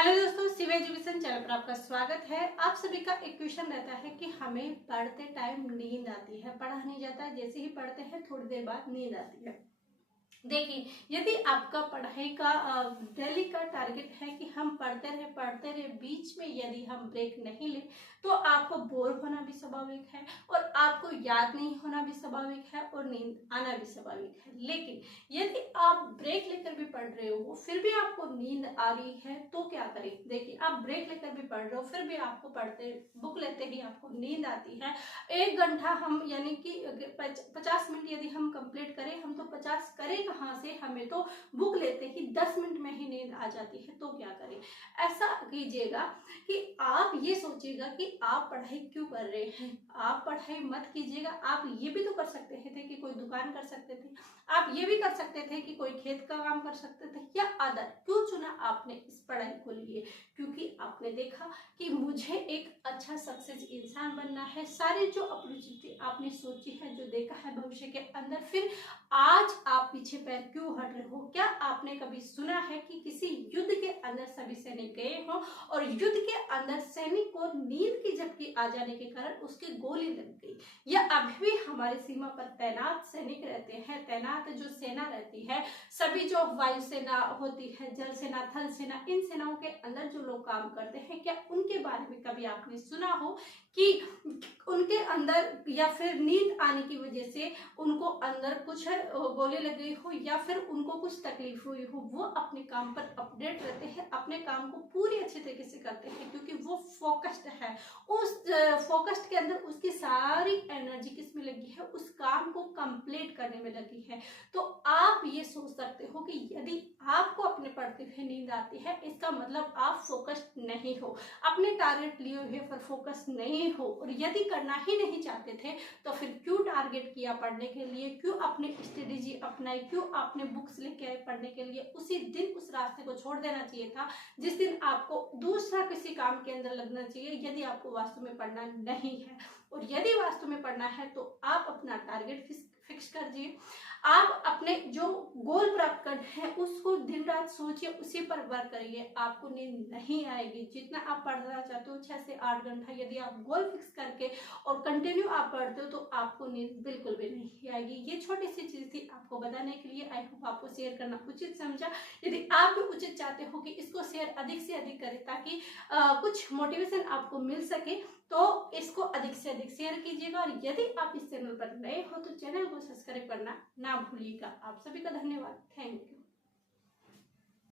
Hello दोस्तों, Shiv education channel पर आपका स्वागत है। आप सभी का एक क्वेश्चन रहता है कि हमें पढ़ते टाइम नींद आती है, पढ़ा नहीं जाता है, जैसे ही पढ़ते हैं थोड़ी देर बाद नींद आती है। देखिए, यदि आपका पढ़ाई का डेली का टारगेट है कि हम पढ़ते रहे, बीच में यदि हम ब्रेक नहीं ले तो आपको बोर होना भी स्वाभाविक है और आपको याद नहीं होना भी स्वाभाविक है और नींद आना भी स्वाभाविक है। लेकिन यदि आप ब्रेक लेकर भी पढ़ रहे हो फिर भी आपको नींद आ रही है तो क्या करें। देखिए, आप ब्रेक लेकर भी पढ़ रहे हो फिर भी आपको पढ़ते बुक लेते ही आपको नींद आती है। 1 घंटा हम यानी कि 50 मिनट यदि हम कंप्लीट करें, हम तो 50 करें कहाँ से, हमें तो बुक लेते ही 10 मिनट में ही नींद आ जाती है। तो क्या करें। ऐसा कीजिएगा कि आप ये सोचिएगा कि आप पढ़ाई क्यों कर रहे हैं। आप पढ़ाई मत कीजिएगा। आप ये भी तो कर सकते थे कि कोई दुकान कर सकते थे, आप ये भी कर सकते थे कि कोई खेत का काम कर सकते थे या अदर। क्यों चुना आपने इस पढ़ाई को लिए? क्योंकि आपने देखा कि मुझे एक अच्छा सक्सेस इंसान बनना है। सारी जो अपॉर्चुनिटी आपने सोची है, जो देखा है भविष्य के अंदर, फिर आज आप पीछे पैर क्यों हट रहे हो? क्या आपने कभी सुना है कि किसी युद्ध के अंदर सभी सैनिक गए हों और युद्ध के अंदर सैनिक को नींद की झपकी आ जाने के कारण उसकी गोली लग गई? या अभी भी हमारे सीमा पर तैनात सैनिक रहते हैं, तैनात जो सेना रहती है, सभी जो वायुसेना होती है, जल सेना, थल सेना, इन सेनाओं के अंदर जो लोग काम करते हैं, क्या उनके बारे में कभी आपने सुना हो कि उनके अंदर या फिर नींद आने की वजह से उनको अंदर कुछ गोली लग गई हो या फिर उनको कुछ तकलीफ हुई हो? वो अपने काम पर अपडेट रहते हैं, अपने काम को पूरी अच्छे तरीके से करते हैं क्योंकि वो फोकस्ड है। उस फोकस्ड के अंदर उसकी सारी एनर्जी किसमें लगी है? उस काम को कंप्लीट करने में लगी है। तो आप ये सोच सकते हो कि यदि आपको अपने पढ़ते हुए नींद आती है, इसका मतलब आप फोकस्ड नहीं हो, अपने टारगेट लिए हुए पर फोकस नहीं हो। और यदि करना ही नहीं चाहते थे तो फिर क्यों टारगेट किया पढ़ने के लिए? क्यों अपनी स्ट्रेटेजी अपनाई? क्यों आपने बुक्स लेके आए पढ़ने के लिए? उसी दिन उस रास्ते को छोड़ देना चाहिए था जिस दिन आपको दूसरा किसी काम के अंदर लगना चाहिए, यदि आपको वास्तव में पढ़ना नहीं है। और यदि वास्तव में पढ़ना है तो आप अपना टारगेट फिक्स कर दीजिए। आप अपने जो गोल प्राप्त करना है उसको दिन रात सोचिए, उसी पर वर्क करिए। आपको नींद नहीं आएगी। जितना आप पढ़ना चाहते हो 6 से 8 घंटा यदि आप गोल फिक्स करके और कंटिन्यू आप पढ़ते हो तो आपको नींद बिल्कुल भी नहीं आएगी। ये छोटी सी चीज थी आपको बताने के लिए। आई होप आपको शेयर करना उचित समझा। यदि आप भी उचित चाहते हो कि इसको शेयर अधिक से अधिक करें ताकि कुछ मोटिवेशन आपको मिल सके, तो इसको अधिक से अधिक शेयर कीजिएगा। और यदि आप इस चैनल पर नए हो तो चैनल को सब्सक्राइब करना ना भूलिएगा। आप सभी का धन्यवाद। Thank you.